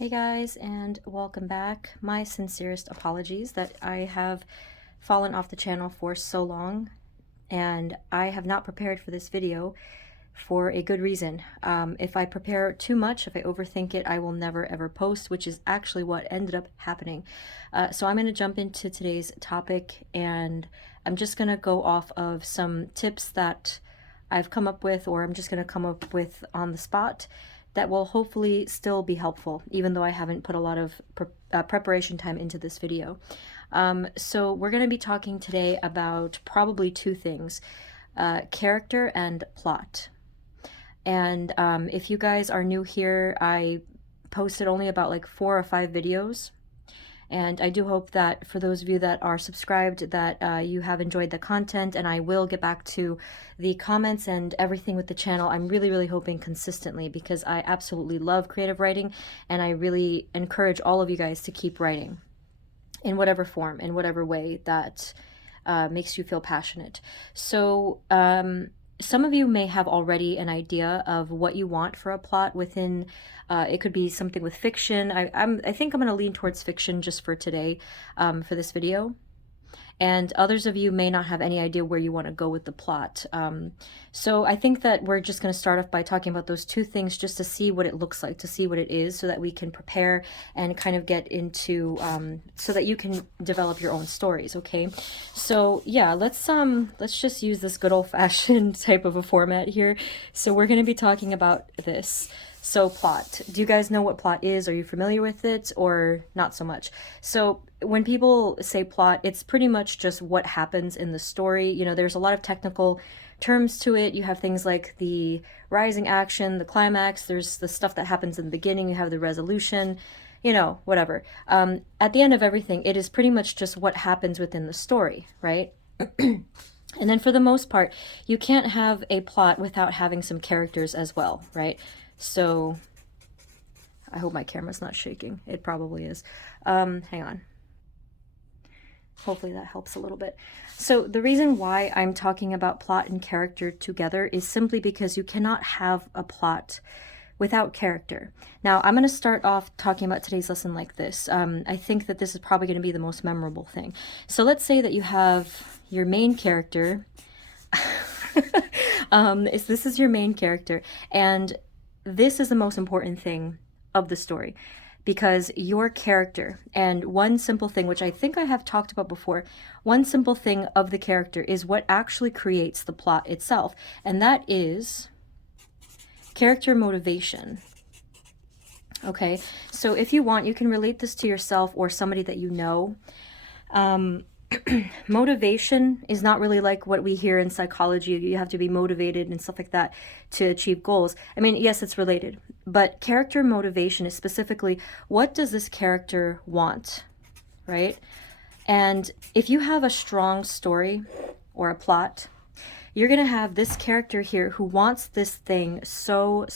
Hey guys, and welcome back. My sincerest apologies that I have fallen off the channel for so long, and I have not prepared for this video for a good reason. If I prepare too much, if I overthink it, I will never ever post, which is actually what ended up happening. So I'm going to jump into today's topic, and I'm just going to go off of some tips that I've come up with, or I'm just going to come up with on the spot that will hopefully still be helpful, even though I haven't put a lot of preparation time into this video. So we're going to be talking today about probably two things, character and plot. And if you guys are new here, I posted only about like 4 or 5 videos. And I do hope that for those of you that are subscribed that you have enjoyed the content, and I will get back to the comments and everything with the channel. I'm really hoping consistently, because I absolutely love creative writing, and I really encourage all of you guys to keep writing in whatever form, in whatever way that makes you feel passionate. So some of you may have already an idea of what you want for a plot within, it could be something with fiction. I think I'm going to lean towards fiction just for today, for this video. And others of you may not have any idea where you want to go with the plot. So I think that we're just going to start off by talking about those two things, just to see what it looks like, to see what it is, so that we can prepare and kind of get into, so that you can develop your own stories, okay? So yeah, let's just use this good old-fashioned type of a format here. So we're going to be talking about this. So plot. Do you guys know what plot is? Are you familiar with it, or not so much? So when people say plot, it's pretty much just what happens in the story. You know, there's a lot of technical terms to it. You have things like the rising action, the climax, there's the stuff that happens in the beginning, you have the resolution, you know, whatever. At the end of everything, it is pretty much just what happens within the story, right? And then for the most part, you can't have a plot without having some characters as well, right? So I hope my camera's not shaking. It probably is. Hang on. Hopefully that helps a little bit. So the reason why I'm talking about plot and character together is simply because you cannot have a plot without character. Now, I'm going to start off talking about today's lesson like this. I think that this is probably going to be the most memorable thing. So let's say that you have your main character. This is your main character, and this is the most important thing of the story, because your character, and one simple thing, which I think I have talked about before, one simple thing of the character is what actually creates the plot itself, and that is character motivation. Okay, so if you want, you can relate this to yourself or somebody that you know. Motivation is not really like what we hear in psychology. You have to be motivated and stuff like that to achieve goals. I mean, yes, it's related, but character motivation is specifically, what does this character want, right? And if you have a strong story or a plot, you're going to have this character here who wants this thing so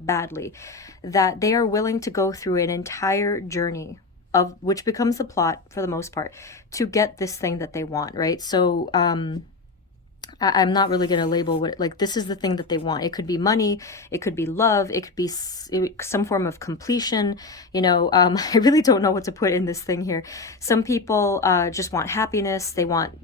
badly that they are willing to go through an entire journey, of which becomes the plot for the most part, to get this thing that they want, right? So I'm not really going to label what, like, this is the thing that they want. It could be money, it could be love, it could be some form of completion, you know. I really don't know what to put in this thing here. Some people just want happiness, they want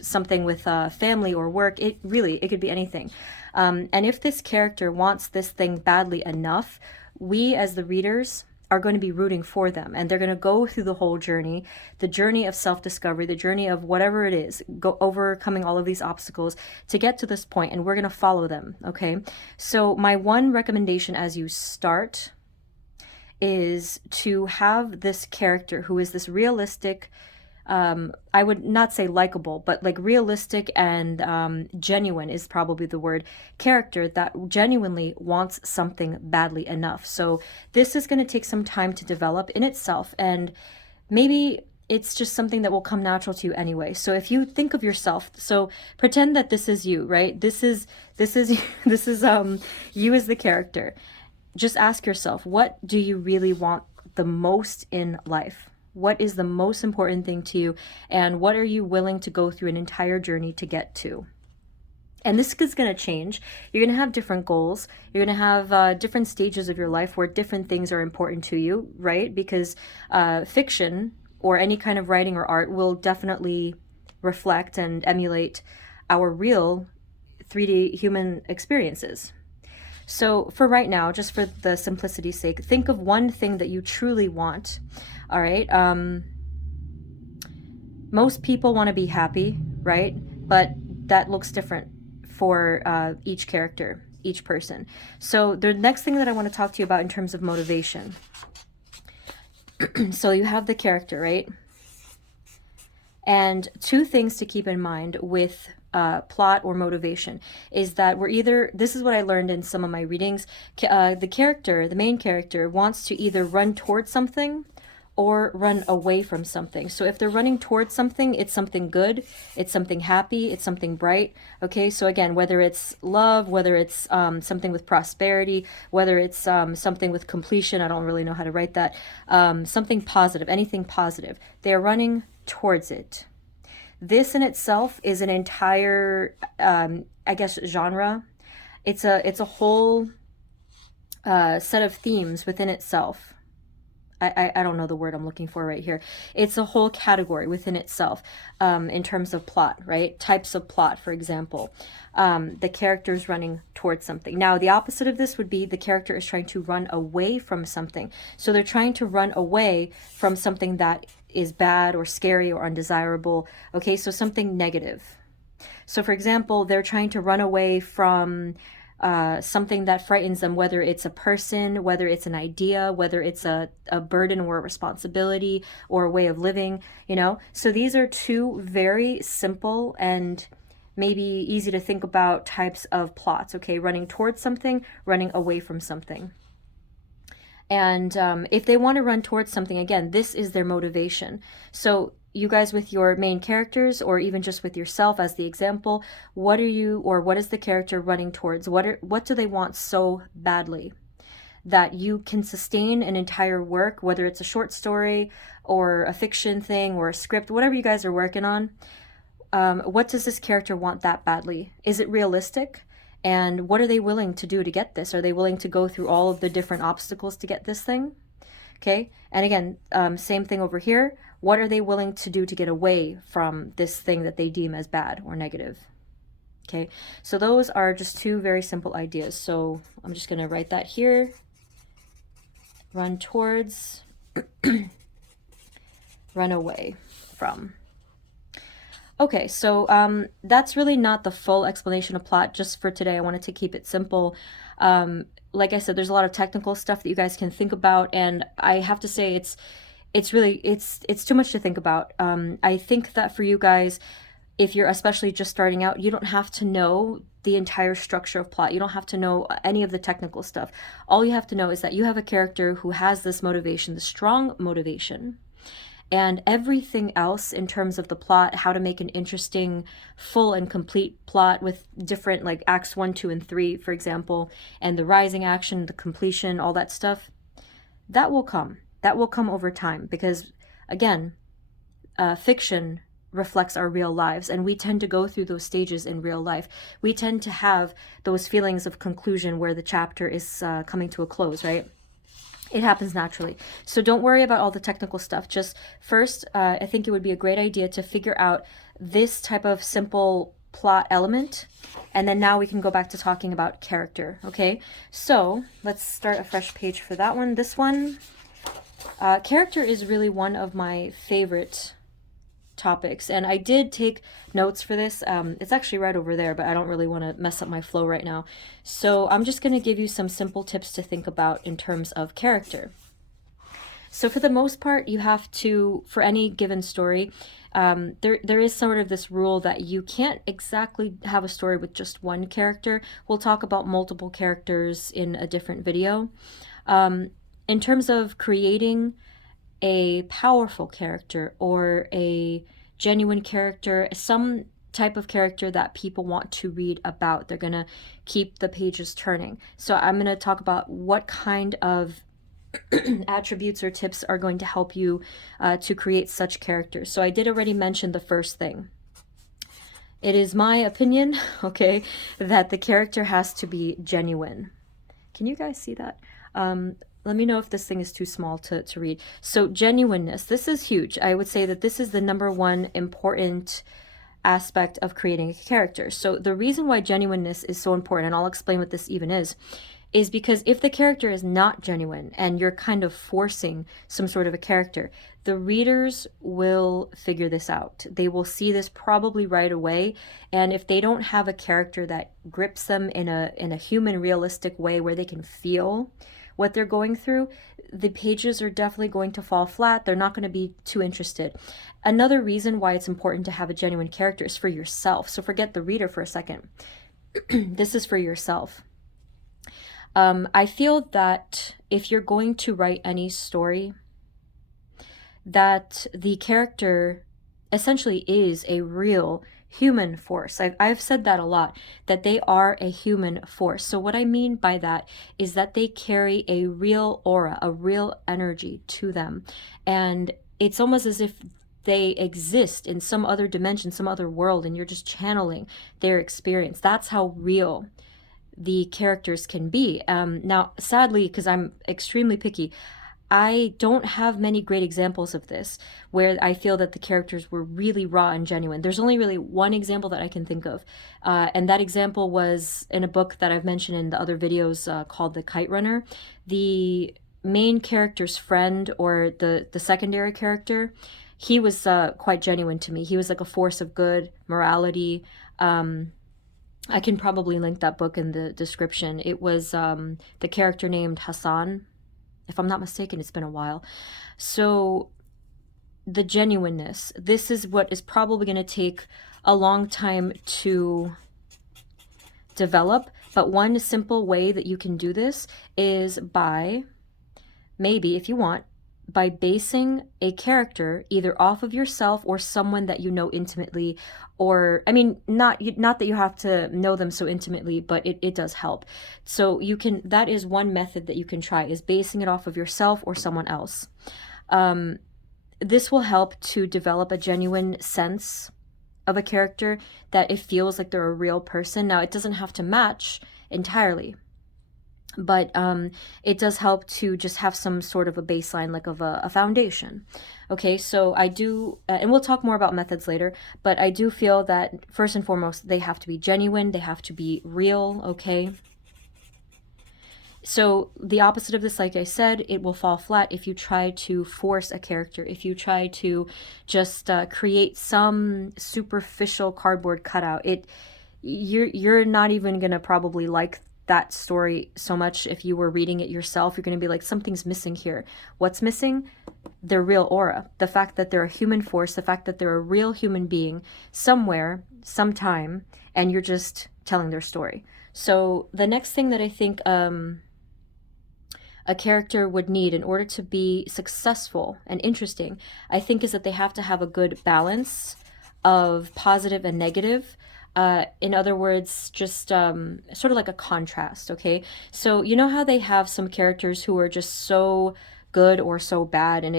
something with family or work. It could be anything. And if this character wants this thing badly enough, we as the readers are going to be rooting for them, and they're going to go through the whole journey, the journey of self-discovery, the journey of whatever it is, go overcoming all of these obstacles to get to this point, and we're going to follow them, okay? So my one recommendation as you start is to have this character who is this realistic, I would not say likable, but like realistic and genuine is probably the word, character that genuinely wants something badly enough. So this is going to take some time to develop in itself, and maybe it's just something that will come natural to you anyway. So if you think of yourself, so pretend that this is you, right? This is you as the character. Just ask yourself, what do you really want the most in life? What is the most important thing to you, and what are you willing to go through an entire journey to get to? And this is going to change. You're going to have different goals. You're going to have different stages of your life where different things are important to you, right? Because fiction or any kind of writing or art will definitely reflect and emulate our real 3D human experiences. So for right now, just for the simplicity's sake, think of one thing that you truly want. All right. Most people want to be happy, right? But that looks different for each character, each person. So the next thing that I want to talk to you about in terms of motivation. So you have the character, right? And two things to keep in mind with plot or motivation is that we're either, this is what I learned in some of my readings, the character, the main character, wants to either run towards something or run away from something. So if they're running towards something, it's something good, it's something happy, it's something bright. Okay, so again, whether it's love, whether it's something with prosperity, whether it's something with completion, I don't really know how to write that, something positive, anything positive, they are running towards it. This in itself is an entire, I guess, genre. It's a whole set of themes within itself. I don't know the word I'm looking for right here. It's a whole category within itself in terms of plot, right? Types of plot, for example. The character's running towards something. Now, the opposite of this would be the character is trying to run away from something. So they're trying to run away from something that is bad or scary or undesirable. Okay, so something negative. So for example, they're trying to run away from something that frightens them, whether it's a person, whether it's an idea, whether it's a burden or a responsibility or a way of living, you know? So these are two very simple and maybe easy to think about types of plots, okay? Running towards something, running away from something. And if they want to run towards something, again, this is their motivation. So you guys with your main characters, or even just with yourself as the example, what are you, or what is the character running towards? What do they want so badly that you can sustain an entire work, whether it's a short story or a fiction thing or a script, whatever you guys are working on? What does this character want that badly? Is it realistic? And what are they willing to do to get this? Are they willing to go through all of the different obstacles to get this thing? Okay, and again, same thing over here. What are they willing to do to get away from this thing that they deem as bad or negative? Okay, so those are just two very simple ideas. So I'm just going to write that here. Run towards, run away from. Okay, so that's really not the full explanation of plot. Just for today, I wanted to keep it simple. Like I said, there's a lot of technical stuff that you guys can think about, and I have to say it's really too much to think about. I think that for you guys, if you're especially just starting out, you don't have to know the entire structure of plot. You don't have to know any of the technical stuff. All you have to know is that you have a character who has this motivation, the strong motivation. And everything else in terms of the plot, how to make an interesting, full and complete plot with different, like acts 1, 2, and 3, for example, and the rising action, the completion, all that stuff, that will come. That will come over time because, again, fiction reflects our real lives, and we tend to go through those stages in real life. We tend to have those feelings of conclusion where the chapter is coming to a close, right? It happens naturally. So don't worry about all the technical stuff. Just first, I think it would be a great idea to figure out this type of simple plot element. And then now we can go back to talking about character. Okay, so let's start a fresh page for that one. This one, character is really one of my favorite topics, and I did take notes for this. It's actually right over there, but I don't really want to mess up my flow right now. So I'm just going to give you some simple tips to think about in terms of character. So for the most part, you have to, for any given story, there is sort of this rule that you can't exactly have a story with just one character. We'll talk about multiple characters in a different video. In terms of creating a powerful character or a genuine character, some type of character that people want to read about, they're going to keep the pages turning. So I'm going to talk about what kind of attributes or tips are going to help you to create such characters. So I did already mention the first thing. It is my opinion, okay, that the character has to be genuine. Can you guys see that? Let me know if this thing is too small to read. So genuineness, this is huge. I would say that this is the number one important aspect of creating a character. So the reason why genuineness is so important, and I'll explain what this even is because if the character is not genuine and you're kind of forcing some sort of a character, the readers will figure this out. They will see this probably right away. And if they don't have a character that grips them in a human, realistic way where they can feel what they're going through, the pages are definitely going to fall flat. They're not going to be too interested. Another reason why it's important to have a genuine character is for yourself. So forget the reader for a second. This is for yourself. I feel that if you're going to write any story, that the character essentially is a real human force. I've said that a lot, that they are a human force. So what I mean by that is that they carry a real aura, a real energy to them. And it's almost as if they exist in some other dimension, some other world, and you're just channeling their experience. That's how real the characters can be. Now, sadly, because I'm extremely picky, I don't have many great examples of this where I feel that the characters were really raw and genuine. There's only really one example that I can think of, and that example was in a book that I've mentioned in the other videos called The Kite Runner. The main character's friend, or the secondary character, he was quite genuine to me. He was like a force of good, morality. I can probably link that book in the description. It was the character named Hassan. If I'm not mistaken, it's been a while. So the genuineness, this is what is probably going to take a long time to develop. But one simple way that you can do this is by, maybe if you want, by basing a character either off of yourself or someone that you know intimately, or I mean, not that you have to know them so intimately, but it does help. So you can, that is one method that you can try, is basing it off of yourself or someone else. This will help to develop a genuine sense of a character, that it feels like they're a real person. Now, it doesn't have to match entirely, but it does help to just have some sort of a baseline, like of a foundation. Okay, so I do, and we'll talk more about methods later, but I do feel that first and foremost, they have to be genuine, they have to be real, okay? So the opposite of this, like I said, it will fall flat if you try to force a character, if you try to just create some superficial cardboard cutout. You're not even gonna probably like that story so much if you were reading it yourself. You're going to be like, something's missing here. What's missing? Their real aura. The fact that they're a human force, the fact that they're a real human being somewhere, sometime, and you're just telling their story. So the next thing that I think a character would need in order to be successful and interesting, I think, is that they have to have a good balance of positive and negative. In other words, just sort of like a contrast, okay? So you know how they have some characters who are just so good or so bad, and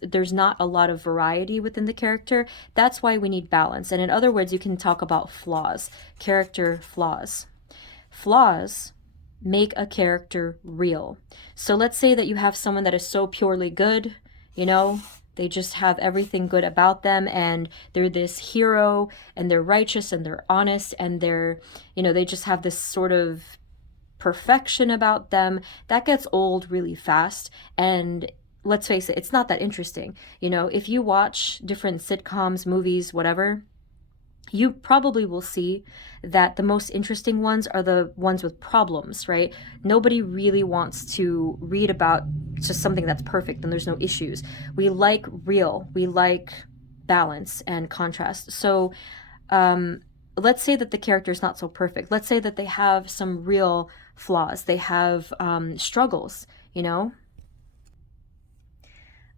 there's not a lot of variety within the character? That's why we need balance. And in other words, you can talk about flaws, character flaws. Flaws make a character real. So let's say that you have someone that is so purely good, you know, they just have everything good about them, and they're this hero, and they're righteous, and they're honest, and they're, you know, they just have this sort of perfection about them. That gets old really fast, and let's face it, it's not that interesting. You know, if you watch different sitcoms, movies, whatever, you probably will see that the most interesting ones are the ones with problems, right? Nobody really wants to read about just something that's perfect and there's no issues. We like real, we like balance and contrast. So let's say that the character is not so perfect. Let's say that they have some real flaws. They have struggles, you know?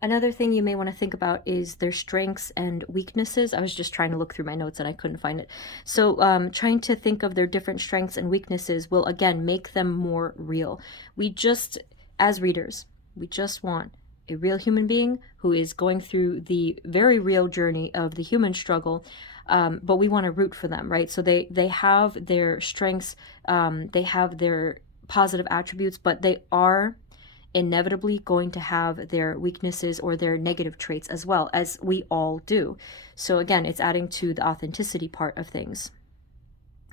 Another thing you may want to think about is their strengths and weaknesses. I was just trying to look through my notes and I couldn't find it. So trying to think of their different strengths and weaknesses will, again, make them more real. We just, as readers, we just want a real human being who is going through the very real journey of the human struggle, but we want to root for them, right? So they have their strengths, they have their positive attributes, but they are inevitably going to have their weaknesses or their negative traits as well, as we all do. So again, it's adding to the authenticity part of things.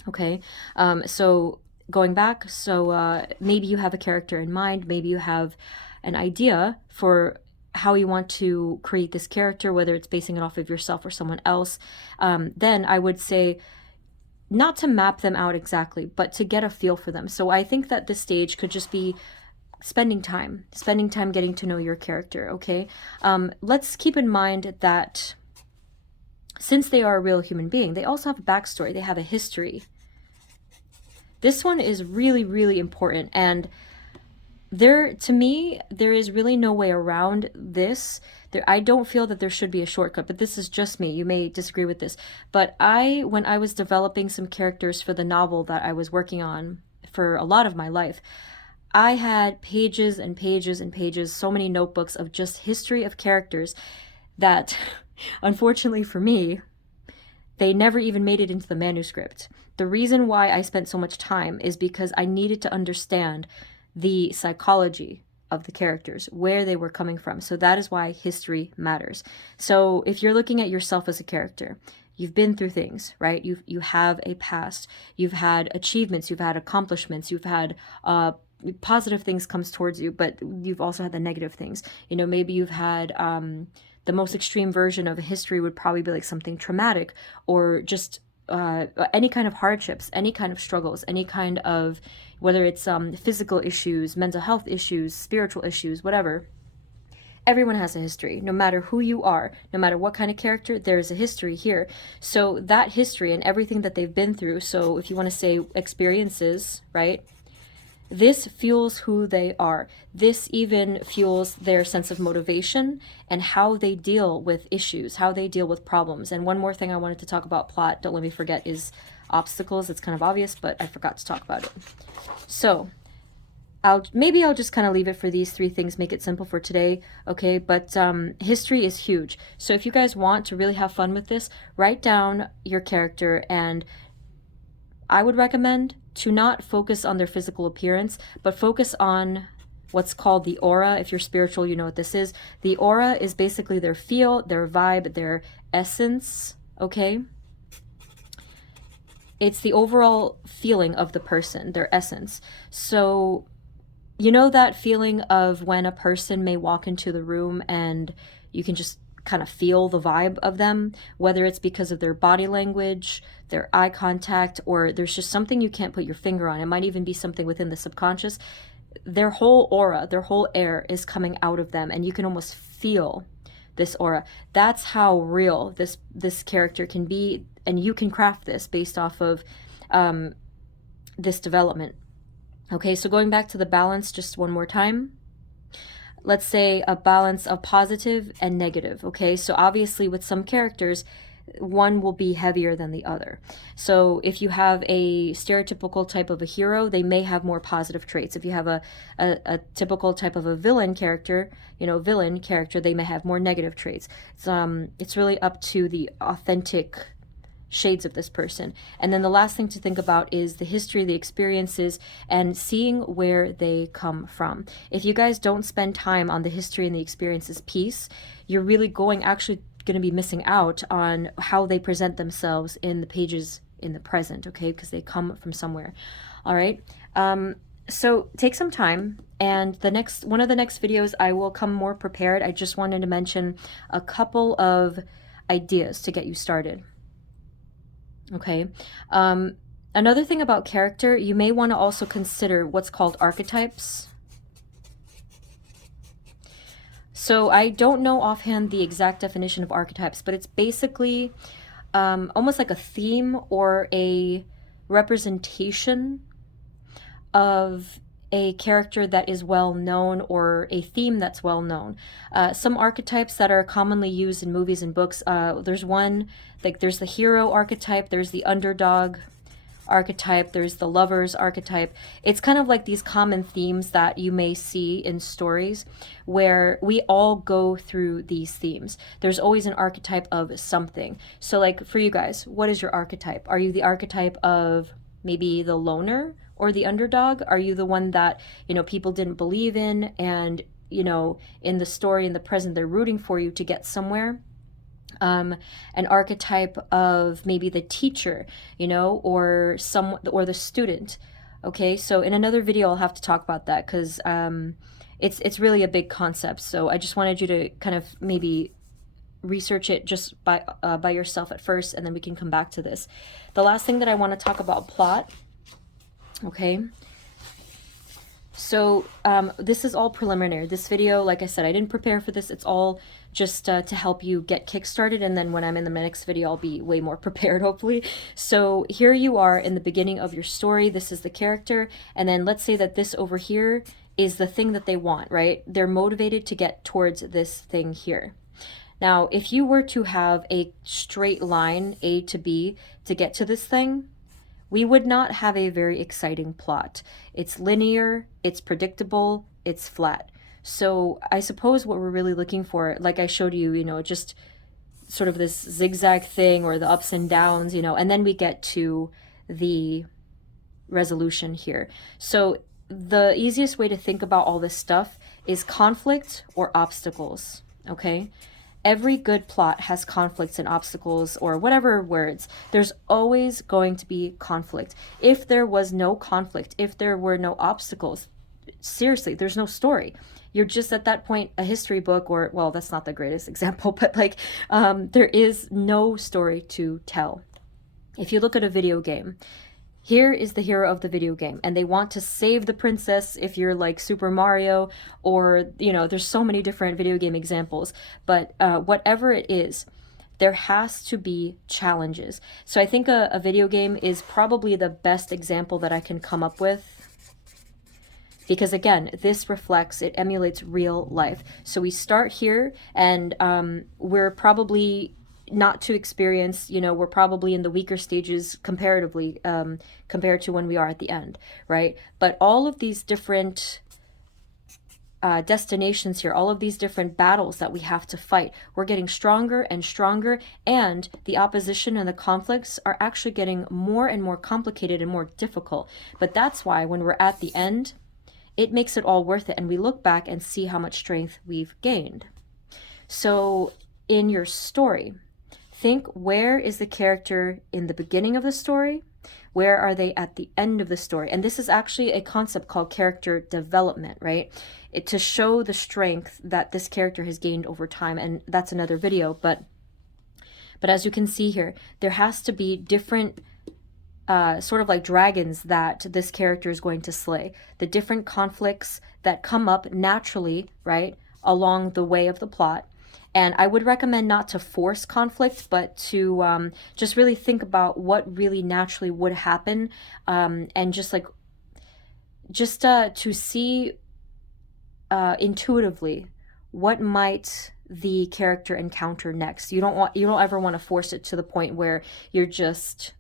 Okay, so going back, so maybe you have a character in mind, maybe you have an idea for how you want to create this character, whether it's basing it off of yourself or someone else. Then I would say not to map them out exactly, but to get a feel for them. So I think that this stage could just be spending time getting to know your character, okay? Let's keep in mind that since they are a real human being, they also have a backstory, they have a history. This one is really, really important, and to me, there is really no way around this. I don't feel that there should be a shortcut, but this is just me. You may disagree with this, but when I was developing some characters for the novel that I was working on for a lot of my life, I had pages and pages and pages, so many notebooks of just history of characters that, unfortunately for me, they never even made it into the manuscript. The reason why I spent so much time is because I needed to understand the psychology of the characters, where they were coming from. So that is why history matters. So if you're looking at yourself as a character, you've been through things, right? You have a past, you've had achievements, you've had accomplishments, you've had positive things comes towards you, but you've also had the negative things. You know, maybe you've had the most extreme version of a history would probably be like something traumatic, or just any kind of hardships, any kind of struggles, any kind of, whether it's physical issues, mental health issues, spiritual issues, whatever. Everyone has a history, no matter who you are, no matter what kind of character, there's a history here. So that history and everything that they've been through, so if you want to say experiences, right? This fuels who they are. This even fuels their sense of motivation and how they deal with issues, how they deal with problems. And one more thing I wanted to talk about plot, don't let me forget, is obstacles. It's kind of obvious, but I forgot to talk about it. So maybe I'll just kind of leave it for these three things, make it simple for today, okay? But history is huge. So if you guys want to really have fun with this, write down your character, and I would recommend to not focus on their physical appearance, but focus on what's called the aura. If you're spiritual, you know what this is. The aura is basically their feel, their vibe, their essence, okay? It's the overall feeling of the person, their essence. So, you know that feeling of when a person may walk into the room and you can just kind of feel the vibe of them, whether it's because of their body language, their eye contact, or there's just something you can't put your finger on. It might even be something within the subconscious. Their whole aura, their whole air is coming out of them, and you can almost feel this aura. That's how real this character can be, and you can craft this based off of this development. Okay, so going back to the balance just one more time. Let's say a balance of positive and negative, okay? So obviously with some characters, one will be heavier than the other. So if you have a stereotypical type of a hero, they may have more positive traits. If you have a typical type of a villain character, they may have more negative traits. It's really up to the authentic shades of this person. And then the last thing to think about is the history, the experiences, and seeing where they come from. If you guys don't spend time on the history and the experiences piece, you're really actually going to be missing out on how they present themselves in the pages in the present, okay? Because they come from somewhere. All right. So take some time, and one of the next videos I will come more prepared. I just wanted to mention a couple of ideas to get you started. Okay. Another thing about character, you may want to also consider what's called archetypes. So I don't know offhand the exact definition of archetypes, but it's basically almost like a theme or a representation of a character that is well known, or a theme that's well known. Some archetypes that are commonly used in movies and books, there's one, like there's the hero archetype, there's the underdog archetype, there's the lover's archetype. It's kind of like these common themes that you may see in stories where we all go through these themes. There's always an archetype of something. So like for you guys, what is your archetype? Are you the archetype of maybe the loner or the underdog? Are you the one that, you know, people didn't believe in, and, you know, in the story, in the present, they're rooting for you to get somewhere? An archetype of maybe the teacher, you know, or the student. Okay, so in another video I'll have to talk about that, because it's really a big concept. So I just wanted you to kind of maybe research it just by yourself at first, and then we can come back to this. The last thing that I want to talk about, plot. Okay, so this is all preliminary. This video, like I said, I didn't prepare for this. It's all just to help you get kickstarted, and then when I'm in the next video, I'll be way more prepared, hopefully. So here you are in the beginning of your story. This is the character, and then let's say that this over here is the thing that they want, right? They're motivated to get towards this thing here. Now, if you were to have a straight line, A to B, to get to this thing, we would not have a very exciting plot. It's linear, it's predictable, it's flat. So I suppose what we're really looking for, like I showed you, you know, just sort of this zigzag thing, or the ups and downs, you know, and then we get to the resolution here. So the easiest way to think about all this stuff is conflict or obstacles, okay? Every good plot has conflicts and obstacles, or whatever words. There's always going to be conflict. If there was no conflict, if there were no obstacles, seriously, there's no story. You're just at that point a history book, or, well, that's not the greatest example, but like there is no story to tell. If you look at a video game, here is the hero of the video game, and they want to save the princess if you're like Super Mario, or, you know, there's so many different video game examples, but whatever it is, there has to be challenges. So I think a video game is probably the best example that I can come up with, because again, this reflects, it emulates real life. So we start here, and we're probably not to experience, you know, we're probably in the weaker stages comparatively, compared to when we are at the end, right? But all of these different destinations here, all of these different battles that we have to fight, we're getting stronger and stronger, and the opposition and the conflicts are actually getting more and more complicated and more difficult. But that's why when we're at the end, it makes it all worth it, and we look back and see how much strength we've gained. So in your story, think, where is the character in the beginning of the story? Where are they at the end of the story? And this is actually a concept called character development, right? To show the strength that this character has gained over time, and that's another video. But as you can see here, there has to be different sort of like dragons that this character is going to slay. The different conflicts that come up naturally, right, along the way of the plot. And I would recommend not to force conflict, but to just really think about what really naturally would happen, and just to see intuitively what might the character encounter next. You don't ever want to force it to the point where you're just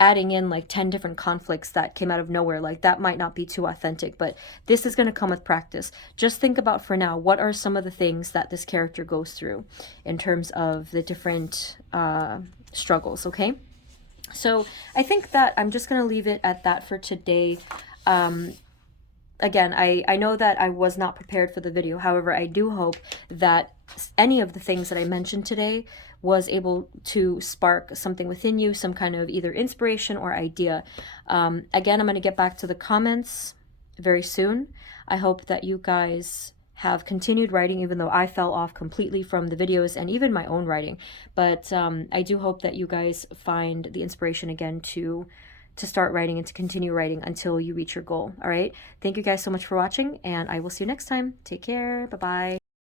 adding in like 10 different conflicts that came out of nowhere. Like, that might not be too authentic, but this is going to come with practice. Just think about, for now, what are some of the things that this character goes through in terms of the different struggles, okay? So I think that I'm just going to leave it at that for today. Again, I know that I was not prepared for the video. However, I do hope that any of the things that I mentioned today was able to spark something within you, some kind of either inspiration or idea. Again, I'm going to get back to the comments very soon. I hope that you guys have continued writing, even though I fell off completely from the videos and even my own writing. But I do hope that you guys find the inspiration again to start writing and to continue writing until you reach your goal. All right. Thank you guys so much for watching, and I will see you next time. Take care. Bye-bye.